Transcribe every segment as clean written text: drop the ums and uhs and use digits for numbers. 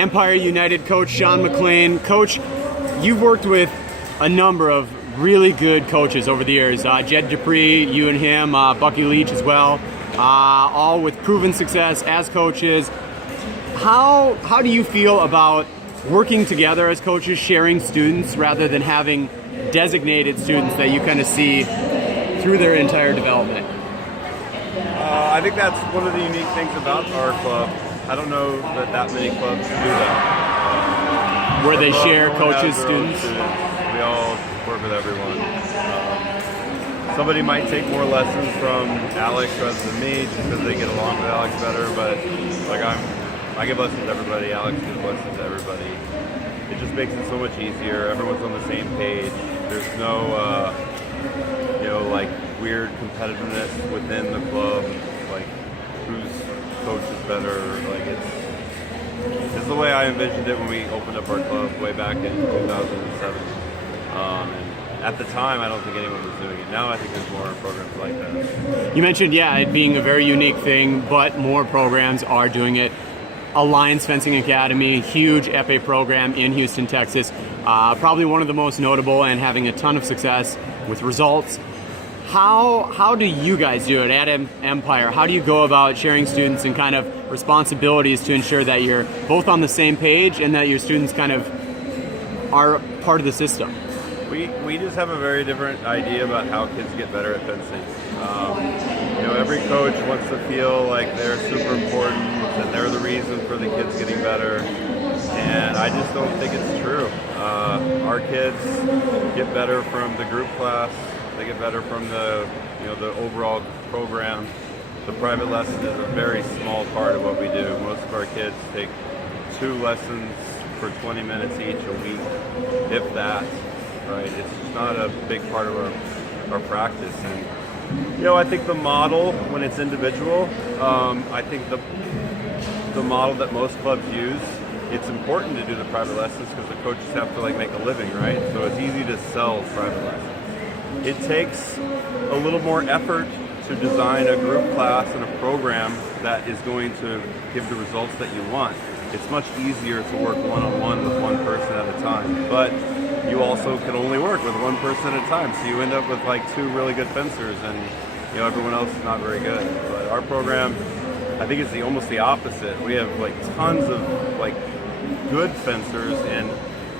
Empire United coach Sean McClain. Coach, you've worked with a number of really good coaches over the years. Jed Dupree, you and him, Bucky Leach as well, all with proven success as coaches. How do you feel about working together as coaches, sharing students rather than having designated students that you kind of see through their entire development? I think that's one of the unique things about our club. I don't know that many clubs do that. Where they share coaches, students? We all work with everyone. Somebody might take more lessons from Alex rather than me just because they get along with Alex better, but like I give lessons to everybody, Alex gives lessons to everybody. It just makes it so much easier. Everyone's on the same page. There's no like weird competitiveness within the club, like whose coach is better. Like it's the way I envisioned it when we opened up our club way back in 2007. And at the time, I don't think anyone was doing it. Now I think there's more programs like that. You mentioned, it being a very unique thing, but more programs are doing it. Alliance Fencing Academy, huge FA program in Houston, Texas. Probably one of the most notable and having a ton of success with results. How do you guys do it at Empire? How do you go about sharing students and kind of responsibilities to ensure that you're both on the same page and that your students kind of are part of the system? We just have a very different idea about how kids get better at fencing. Every coach wants to feel like they're super important and they're the reason for the kids getting better. And I just don't think it's true. Our kids get better from the group class. They get better from the overall program. The private lesson is a very small part of what we do. Most of our kids take 2 lessons for 20 minutes each a week, if that. Right? It's not a big part of our practice. And I think the model when it's individual, I think the model that most clubs use, it's important to do the private lessons because the coaches have to make a living, right? So it's easy to sell private lessons. It takes a little more effort to design a group class and a program that is going to give the results that you want. It's much easier to work one-on-one with one person at a time, but you also can only work with one person at a time, so you end up with 2 really good fencers and everyone else is not very good. But our program, I think it's almost the opposite. We have tons of good fencers and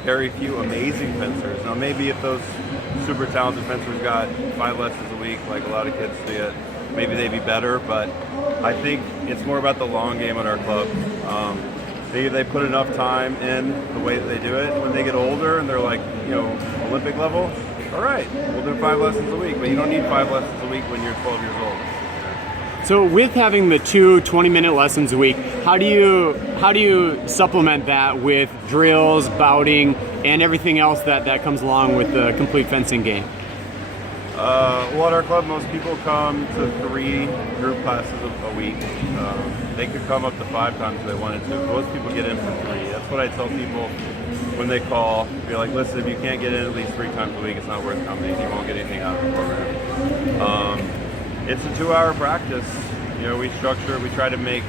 very few amazing fencers. Now maybe if those super talented fencers got 5 lessons a week, like a lot of kids do it, maybe they'd be better, but I think it's more about the long game at our club. They put enough time in the way that they do it. When they get older and they're Olympic level, all right, we'll do 5 lessons a week, but you don't need 5 lessons a week when you're 12 years old. So with having the 2 20-minute lessons a week, how do you supplement that with drills, bouting, and everything else that comes along with the complete fencing game? Well, at our club, most people come to 3 group classes a week. They could come up to 5 times if they wanted to. Most people get in for 3. That's what I tell people when they call. Be like, listen, if you can't get in at least 3 times a week, it's not worth coming. You won't get anything out of the program. It's a 2-hour practice. We try to make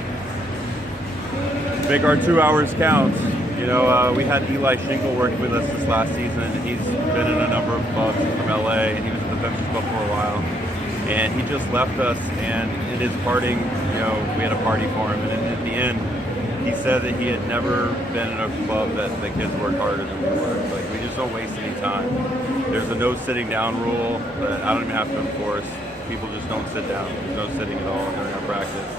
our 2 hours count. We had Eli Schinkel working with us this last season. He's been in a number of clubs from LA, and he was at the Fencers Club for a while. And he just left us, and in his parting, we had a party for him. And at the end, he said that he had never been in a club that the kids work harder than we work. We just don't waste any time. There's a no sitting down rule that I don't even have to enforce. People just don't sit down. There's no sitting at all during our practice.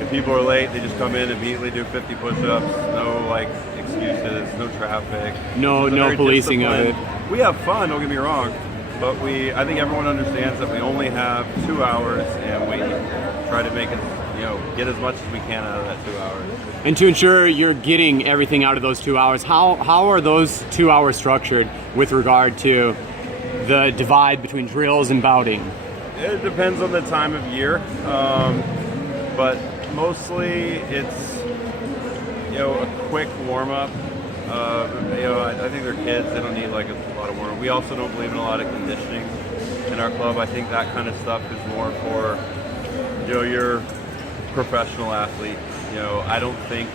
If people are late, they just come in, immediately do 50 push-ups, no excuses, no traffic. No policing of it. We have fun, don't get me wrong, but I think everyone understands that we only have 2 hours and we try to make it, get as much as we can out of that 2 hours. And to ensure you're getting everything out of those 2 hours, how are those 2 hours structured with regard to the divide between drills and bouting? It depends on the time of year, but mostly it's a quick warm up. I think they're kids; they don't need a lot of warm up. We also don't believe in a lot of conditioning in our club. I think that kind of stuff is more for your professional athlete. I don't think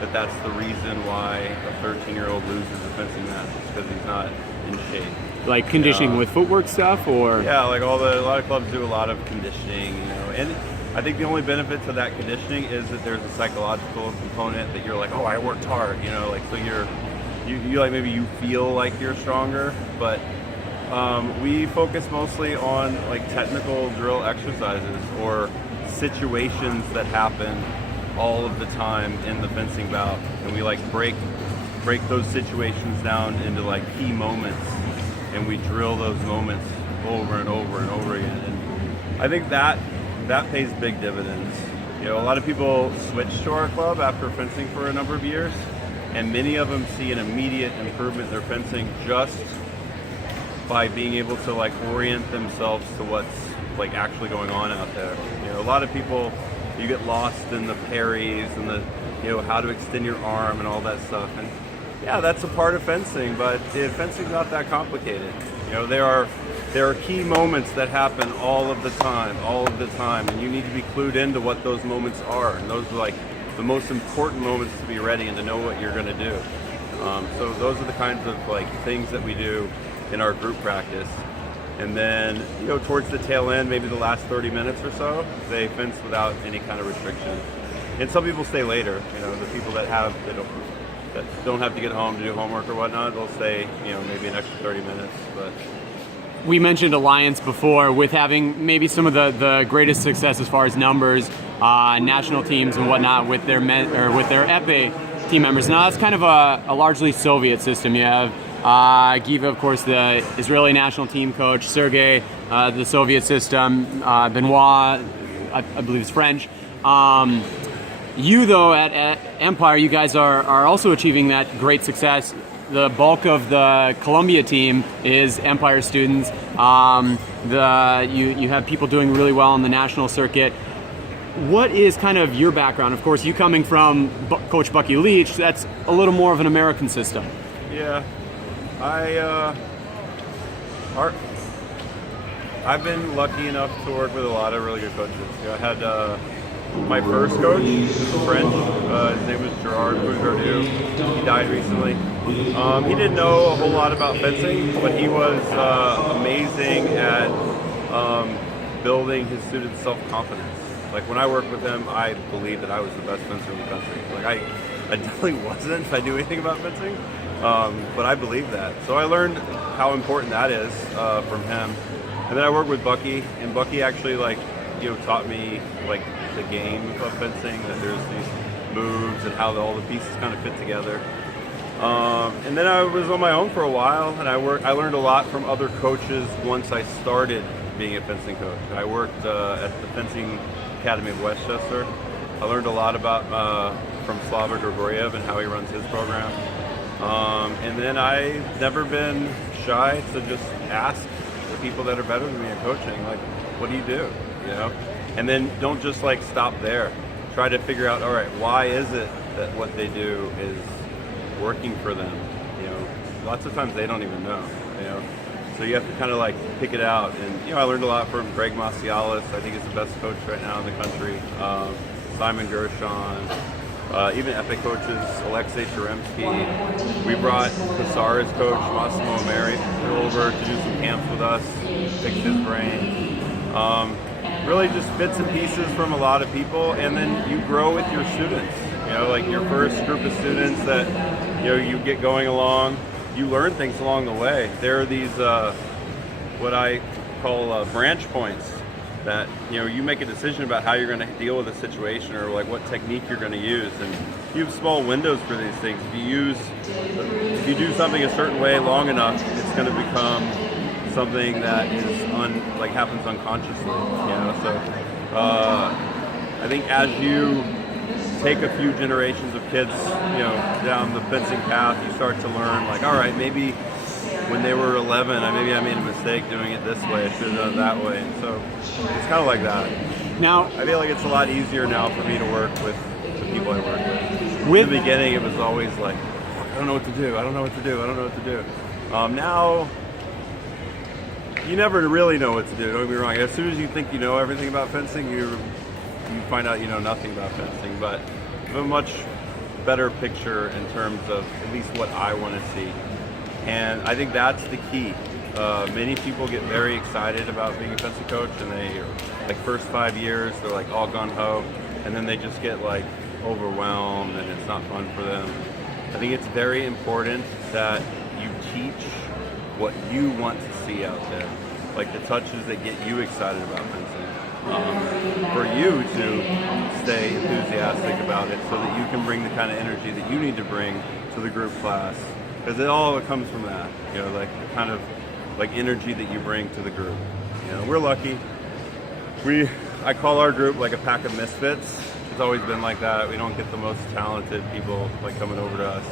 that's the reason why a 13-year-old loses a fencing match. It's because he's not in shape. Like conditioning with footwork stuff, or yeah, like a lot of clubs do a lot of conditioning, and I think the only benefit to that conditioning is that there's a psychological component that you're like, oh, I worked hard, like so you like maybe you feel like you're stronger, but we focus mostly on like technical drill exercises or situations that happen all of the time in the fencing bout, and we like break those situations down into like key moments, and we drill those moments over and over and over again. And I think that pays big dividends. A lot of people switch to our club after fencing for a number of years, and many of them see an immediate improvement in their fencing just by being able to like orient themselves to what's like actually going on out there. A lot of people, you get lost in the parries and the how to extend your arm and all that stuff, and yeah, that's a part of fencing, but fencing's not that complicated. There are key moments that happen all of the time, and you need to be clued into what those moments are, and those are like the most important moments to be ready and to know what you're going to do. So those are the kinds of like things that we do in our group practice. And then, towards the tail end, maybe the last 30 minutes or so, they fence without any kind of restriction. And some people stay later. The people that don't have to get home to do homework or whatnot, they'll stay, maybe an extra 30 minutes. But we mentioned Alliance before, with having maybe some of the greatest success as far as numbers, national teams and whatnot with their with their épée team members. Now that's kind of a largely Soviet system. You have Giva, of course, the Israeli national team coach, Sergey, the Soviet system, Benoit, I believe is French. You, though, at Empire, you guys are also achieving that great success. The bulk of the Columbia team is Empire students. You have people doing really well on the national circuit. What is kind of your background? Of course, you coming from Coach Bucky Leach, that's a little more of an American system. Yeah. I've been lucky enough to work with a lot of really good coaches. I had my first coach, who's French. His name was Gerard Boujardou. He died recently. He didn't know a whole lot about fencing, but he was amazing at building his students' self-confidence. Like when I worked with him, I believed that I was the best fencer in the country. Like I definitely wasn't if I knew anything about fencing. But I believe that. So I learned how important that is from him. And then I worked with Bucky, and Bucky actually taught me like the game of fencing, that there's these moves and how all the pieces kind of fit together. And then I was on my own for a while, and I learned a lot from other coaches once I started being a fencing coach. I worked at the Fencing Academy of Westchester. I learned a lot about from Slava Grigoriev and how he runs his program. And then I've never been shy to just ask the people that are better than me in coaching, like, what do you do? And then don't just like stop there. Try to figure out, all right, why is it that what they do is working for them? Lots of times they don't even know. So you have to kind of like pick it out. And I learned a lot from Greg Macialis. I think he's the best coach right now in the country. Simon Gershon. Even épée coaches, Alexei Cheremsky. We brought Casara's coach, Massimo Ameri, over to do some camps with us, pick his brain. Really just bits and pieces from a lot of people, and then you grow with your students. Like your first group of students that you get going along, you learn things along the way. There are these what I call branch points. That you make a decision about how you're going to deal with a situation, or like what technique you're going to use, and you have small windows for these things. If you do something a certain way long enough, it's going to become something that is happens unconsciously. So I think as you take a few generations of kids, down the fencing path, you start to learn, like, all right, maybe when they were 11, maybe I made a mistake doing it this way. I should have done it that way. And so it's kind of like that. Now, I feel like it's a lot easier now for me to work with the people I work with. In the beginning, it was always like, I don't know what to do. I don't know what to do. I don't know what to do. Now, you never really know what to do. Don't get me wrong. As soon as you think you know everything about fencing, you find out you know nothing about fencing. But I have a much better picture in terms of at least what I want to see. And I think that's the key. Many people get very excited about being a fencing coach, and they, like, first 5 years, they're like all gung-ho, and then they just get like overwhelmed and it's not fun for them. I think it's very important that you teach what you want to see out there, like the touches that get you excited about fencing. For you to stay enthusiastic about it so that you can bring the kind of energy that you need to bring to the group class. Because it all comes from that, you know, like the kind of like energy that you bring to the group. You know, we're lucky. I call our group like a pack of misfits. It's always been like that. We don't get the most talented people like coming over to us,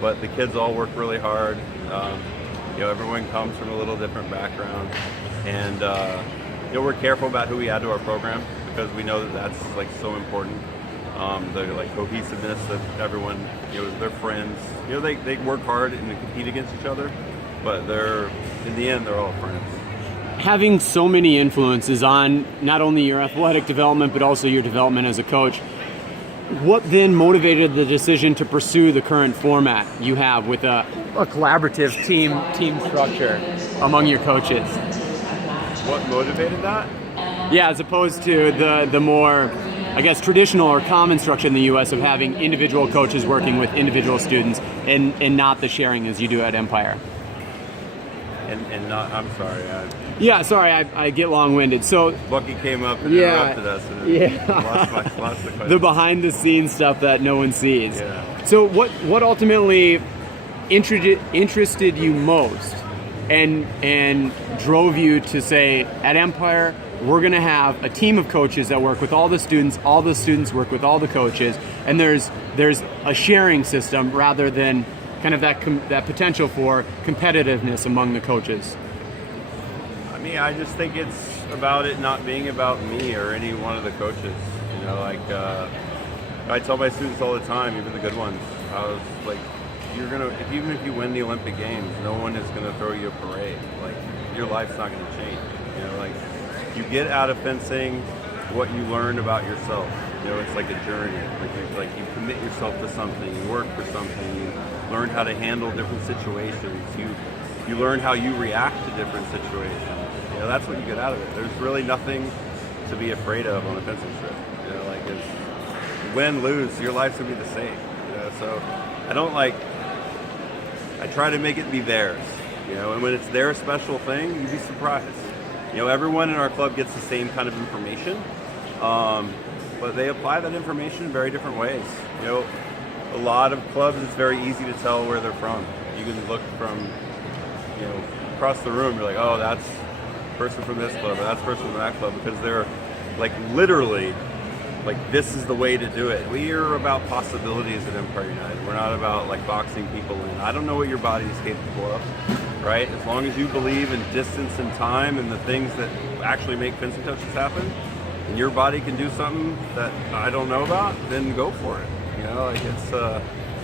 but the kids all work really hard. You know, everyone comes from a little different background, and you know, we're careful about who we add to our program because we know that that's like so important. The like cohesiveness of everyone, you know, they're friends. You know, they work hard and they compete against each other, but in the end, they're all friends. Having so many influences on not only your athletic development, but also your development as a coach, what then motivated the decision to pursue the current format you have with a collaborative team structure among your coaches? What motivated that? Yeah, as opposed to the more, I guess, traditional or common structure in the U.S. of having individual coaches working with individual students and not the sharing as you do at Empire. And not, I'm sorry. I get long-winded. So Bucky came up and interrupted us, and lost the question. The behind-the-scenes stuff that no one sees. Yeah. So what ultimately interested you most and drove you to say, at Empire, we're going to have a team of coaches that work with all the students work with all the coaches, and there's a sharing system rather than kind of that potential for competitiveness among the coaches? I mean, I just think it's about it not being about me or any one of the coaches. You know, like I tell my students all the time, even the good ones, I was like, even if you win the Olympic Games, no one is gonna throw you a parade. Like, your life's not gonna change. You know, like, you get out of fencing what you learn about yourself. You know, it's like a journey. Like you commit yourself to something, you work for something, you learn how to handle different situations, you learn how you react to different situations. You know, that's what you get out of it. There's really nothing to be afraid of on a fencing trip. You know, like, it's win, lose, your life's gonna be the same. You know, so I try to make it be theirs. You know, and when it's their special thing, you'd be surprised. You know, everyone in our club gets the same kind of information, but they apply that information in very different ways. You know, a lot of clubs, it's very easy to tell where they're from. You can look from, you know, across the room, you're like, oh, that's person from this club, or that's person from that club, because they're like literally, like, this is the way to do it. We are about possibilities at Empire United. We're not about like boxing people in. I don't know what your body is capable of, right? As long as you believe in distance and time and the things that actually make fencing touches happen, and your body can do something that I don't know about, then go for it. You know, like,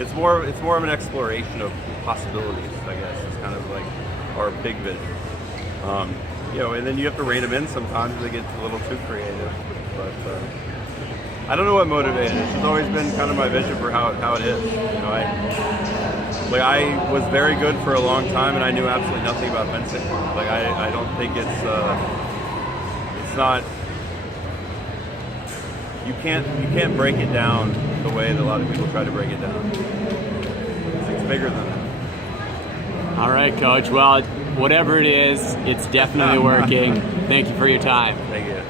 it's more of an exploration of possibilities, I guess. It's kind of like our big vision. You know, and then you have to rein them in sometimes if they get a little too creative. But I don't know what motivated it. It's just always been kind of my vision for how it is. You know, I was very good for a long time, and I knew absolutely nothing about fencing. Like, I don't think it's not. You can't break it down the way that a lot of people try to break it down. It's bigger than that. All right, Coach. Well, whatever it is, it's definitely working. Thank you for your time. Thank you.